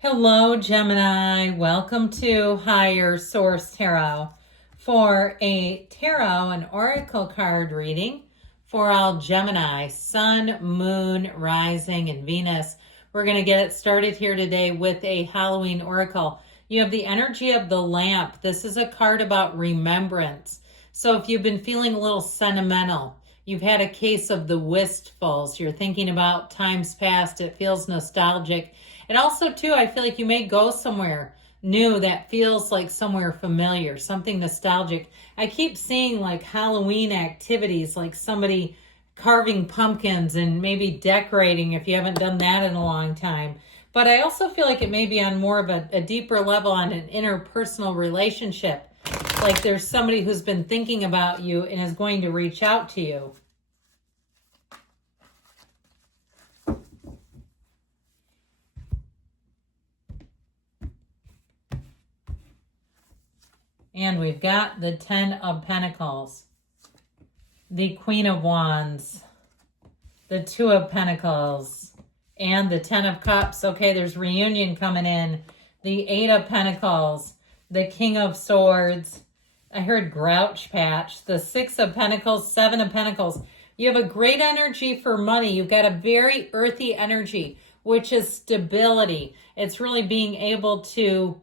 Hello, Gemini. Welcome to Higher Source Tarot for a tarot and oracle card reading for all Gemini, Sun, Moon, Rising, and Venus. We're going to get it started here today with a Halloween oracle. You have the energy of the lamp. This is a card about remembrance. So if you've been feeling a little sentimental, you've had a case of the wistfuls, you're thinking about times past, it feels nostalgic. And also, too, I feel like you may go somewhere new that feels like somewhere familiar, something nostalgic. I keep seeing like Halloween activities, like somebody carving pumpkins and maybe decorating if you haven't done that in a long time. But I also feel like it may be on more of a deeper level on an interpersonal relationship. Like there's somebody who's been thinking about you and is going to reach out to you. And we've got the 10 of Pentacles, the Queen of Wands, the 2 of Pentacles, and the 10 of Cups. Okay, there's reunion coming in. The 8 of Pentacles, the King of Swords. I heard Grouch Patch. The 6 of Pentacles, 7 of Pentacles. You have a great energy for money. You've got a very earthy energy, which is stability. It's really being able to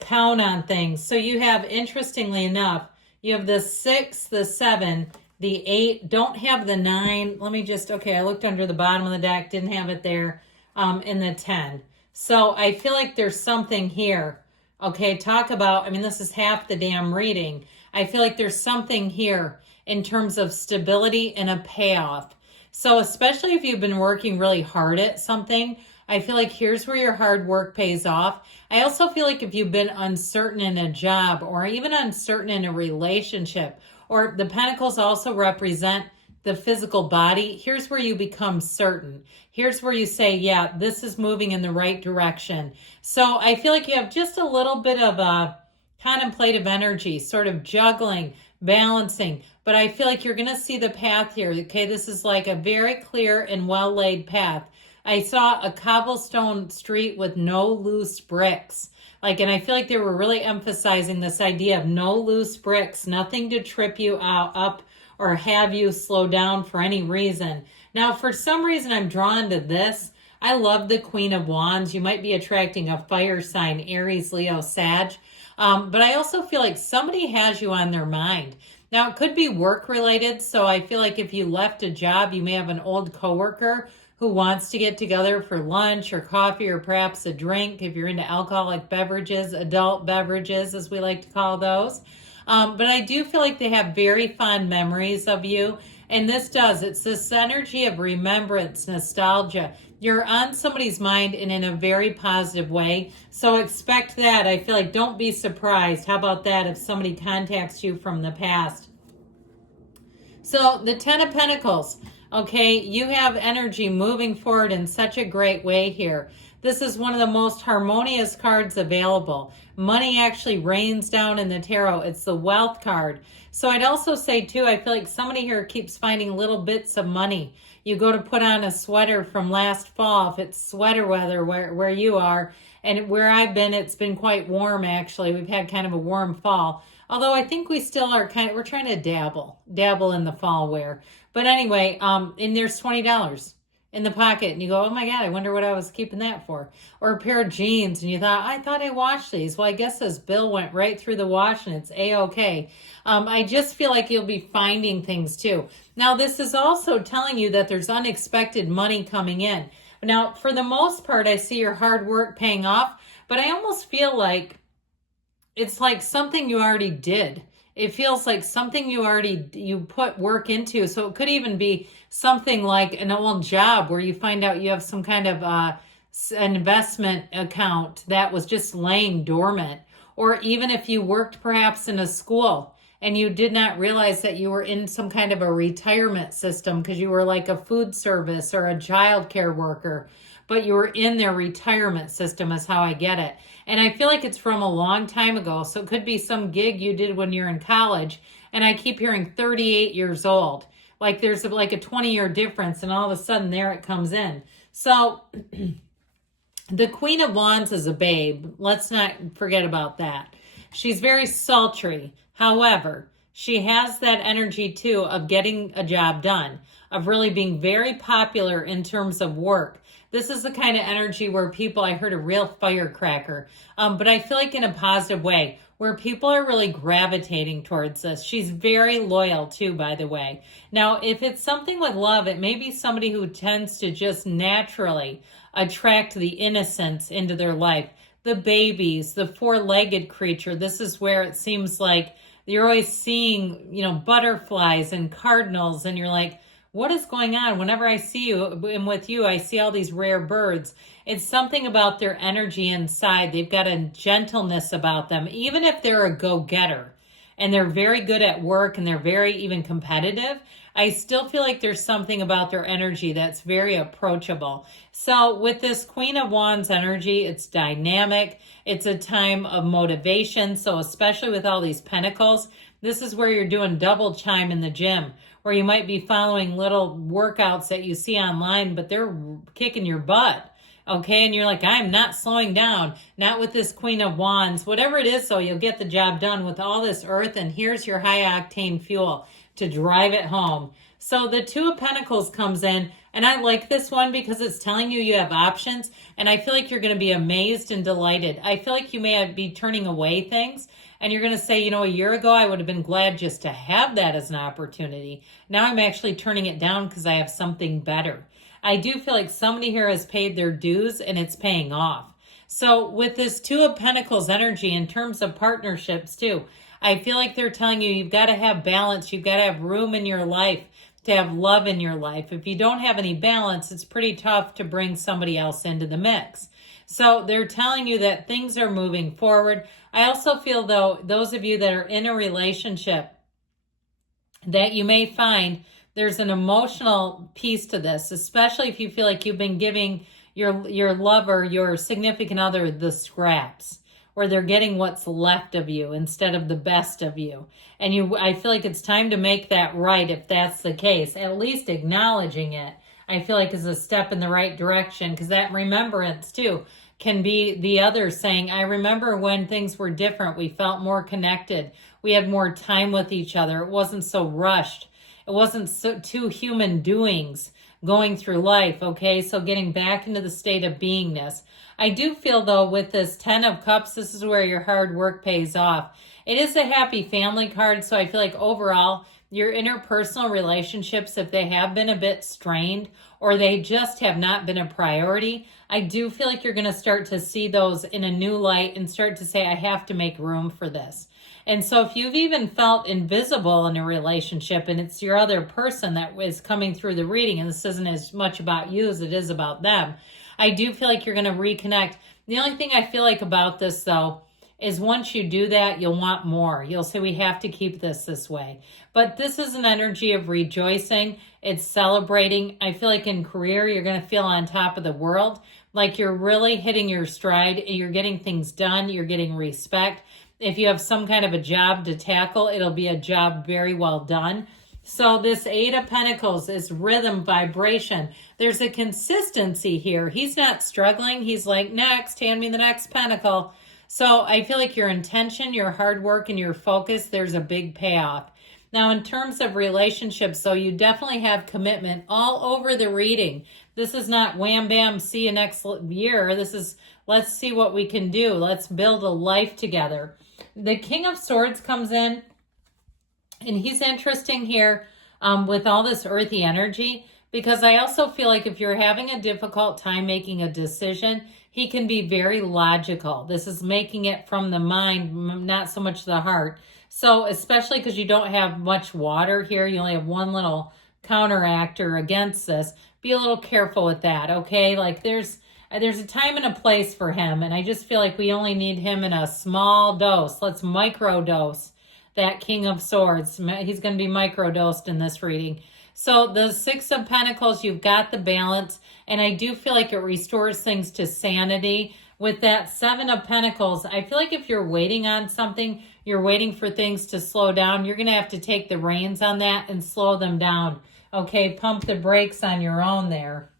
count on things. So you have, interestingly enough, you have the 6, the 7, the 8, don't have the 9. Let me just, okay, I looked under the bottom of the deck, didn't have it there, and the 10. So I feel like there's something here. Okay, talk about, I mean, this is half the damn reading. I feel like there's something here in terms of stability and a payoff. So especially if you've been working really hard at something, I feel like here's where your hard work pays off. I also feel like if you've been uncertain in a job or even uncertain in a relationship, or the Pentacles also represent the physical body, here's where you become certain. Here's where you say, yeah, this is moving in the right direction. So I feel like you have just a little bit of a contemplative energy, sort of juggling, balancing, but I feel like you're going to see the path here. Okay, this is like a very clear and well-laid path. I saw a cobblestone street with no loose bricks. And I feel like they were really emphasizing this idea of no loose bricks, nothing to trip you up or have you slow down for any reason. Now, for some reason, I'm drawn to this. I love the Queen of Wands. You might be attracting a fire sign, Aries, Leo, Sag. But I also feel like somebody has you on their mind. Now, it could be work related. So I feel like if you left a job, you may have an old coworker who wants to get together for lunch or coffee or perhaps a drink if you're into alcoholic beverages, adult beverages as we like to call those. But I do feel like they have very fond memories of you. And it's this energy of remembrance, nostalgia. You're on somebody's mind and in a very positive way. So expect that. I feel like don't be surprised. How about that if somebody contacts you from the past? So the 10 of Pentacles. Okay, you have energy moving forward in such a great way here. This is one of the most harmonious cards available. Money actually rains down in the tarot. It's the wealth card. So I'd also say, too, I feel like somebody here keeps finding little bits of money. You go to put on a sweater from last fall, if it's sweater weather where you are. And where I've been, it's been quite warm, actually. We've had kind of a warm fall. Although I think we still are we're trying to dabble in the fall wear. But anyway, and there's $20 in the pocket. And you go, oh my God, I wonder what I was keeping that for. Or a pair of jeans. And you thought, I thought I washed these. Well, I guess this bill went right through the wash and it's A-okay. I just feel like you'll be finding things too. Now, this is also telling you that there's unexpected money coming in. Now, for the most part, I see your hard work paying off. But I almost feel like it's like something you already did. It feels like something you put work into. So it could even be something like an old job where you find out you have some kind of an investment account that was just laying dormant. Or even if you worked perhaps in a school and you did not realize that you were in some kind of a retirement system because you were like a food service or a child care worker, but you were in their retirement system is how I get it. And I feel like it's from a long time ago. So it could be some gig you did when you're in college. And I keep hearing 38 years old. Like there's like a 20-year difference and all of a sudden there it comes in. So The Queen of Wands is a babe. Let's not forget about that. She's very sultry. However, she has that energy too of getting a job done, of really being very popular in terms of work. This is the kind of energy where people, I heard a real firecracker, but I feel like in a positive way, where people are really gravitating towards this. She's very loyal too, by the way. Now, if it's something with love, it may be somebody who tends to just naturally attract the innocence into their life. The babies, the four-legged creature. This is where it seems like you're always seeing, butterflies and cardinals, and you're like, what is going on? Whenever I see you and with you, I see all these rare birds. It's something about their energy inside. They've got a gentleness about them, even if they're a go-getter and they're very good at work and they're very even competitive. I still feel like there's something about their energy that's very approachable. So with this Queen of Wands energy, it's dynamic. It's a time of motivation. So especially with all these pentacles, this is where you're doing double chime in the gym, where you might be following little workouts that you see online, but they're kicking your butt. Okay, and you're like, I'm not slowing down, not with this Queen of Wands. Whatever it is, so you'll get the job done with all this earth, and here's your high-octane fuel to drive it home. So the Two of Pentacles comes in, and I like this one because it's telling you have options, and I feel like you're going to be amazed and delighted. I feel like you may be turning away things, and you're going to say, a year ago, I would have been glad just to have that as an opportunity. Now I'm actually turning it down because I have something better. I do feel like somebody here has paid their dues and it's paying off. So with this Two of Pentacles energy in terms of partnerships too, I feel like they're telling you you've got to have balance. You've got to have room in your life to have love in your life. If you don't have any balance, it's pretty tough to bring somebody else into the mix. So they're telling you that things are moving forward. I also feel, though, those of you that are in a relationship, that you may find there's an emotional piece to this, especially if you feel like you've been giving your lover, your significant other, the scraps, where they're getting what's left of you instead of the best of you. And I feel like it's time to make that right if that's the case. At least acknowledging it, I feel like, is a step in the right direction, because that remembrance too can be the other saying, I remember when things were different. We felt more connected. We had more time with each other. It wasn't so rushed. It wasn't two human doings going through life, okay? So getting back into the state of beingness. I do feel, though, with this Ten of Cups, this is where your hard work pays off. It is a happy family card, so I feel like overall, your interpersonal relationships, if they have been a bit strained or they just have not been a priority, I do feel like you're going to start to see those in a new light and start to say, I have to make room for this. And so if you've even felt invisible in a relationship and it's your other person that is coming through the reading, and this isn't as much about you as it is about them, I do feel like you're going to reconnect. The only thing I feel like about this, though, is once you do that, you'll want more. You'll say, we have to keep this way. But this is an energy of rejoicing. It's celebrating. I feel like in career, you're going to feel on top of the world, like you're really hitting your stride. You're getting things done. You're getting respect. If you have some kind of a job to tackle, it'll be a job very well done. So this Eight of Pentacles is rhythm, vibration. There's a consistency here. He's not struggling. He's like, next, hand me the next pentacle. So I feel like your intention, your hard work, and your focus, there's a big payoff. Now, in terms of relationships, so you definitely have commitment all over the reading. This is not wham, bam, see you next year. This is, let's see what we can do. Let's build a life together. The King of Swords comes in, and he's interesting here with all this earthy energy, because I also feel like if you're having a difficult time making a decision, he can be very logical. This is making it from the mind, not so much the heart. So especially because you don't have much water here, you only have one little counteractor against this, be a little careful with that, okay? Like there's a time and a place for him, and I just feel like we only need him in a small dose. Let's microdose that King of Swords. He's going to be microdosed in this reading. So the Six of Pentacles, you've got the balance, and I do feel like it restores things to sanity. With that Seven of Pentacles, I feel like if you're waiting on something, you're waiting for things to slow down, you're going to have to take the reins on that and slow them down. Okay, pump the brakes on your own there.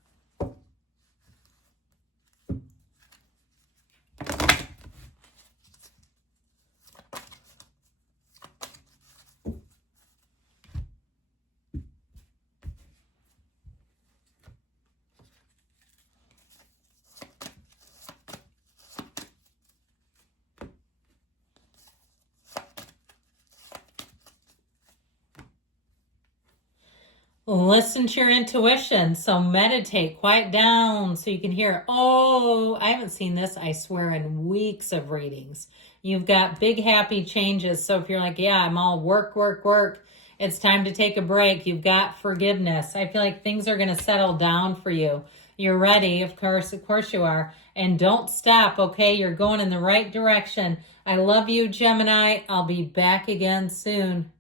Listen to your intuition. So meditate, quiet down so you can hear. Oh, I haven't seen this, I swear, in weeks of readings. You've got big, happy changes. So if you're like, yeah, I'm all work, work, work, it's time to take a break. You've got forgiveness. I feel like things are going to settle down for you. You're ready. Of course you are. And don't stop, okay? You're going in the right direction. I love you, Gemini. I'll be back again soon.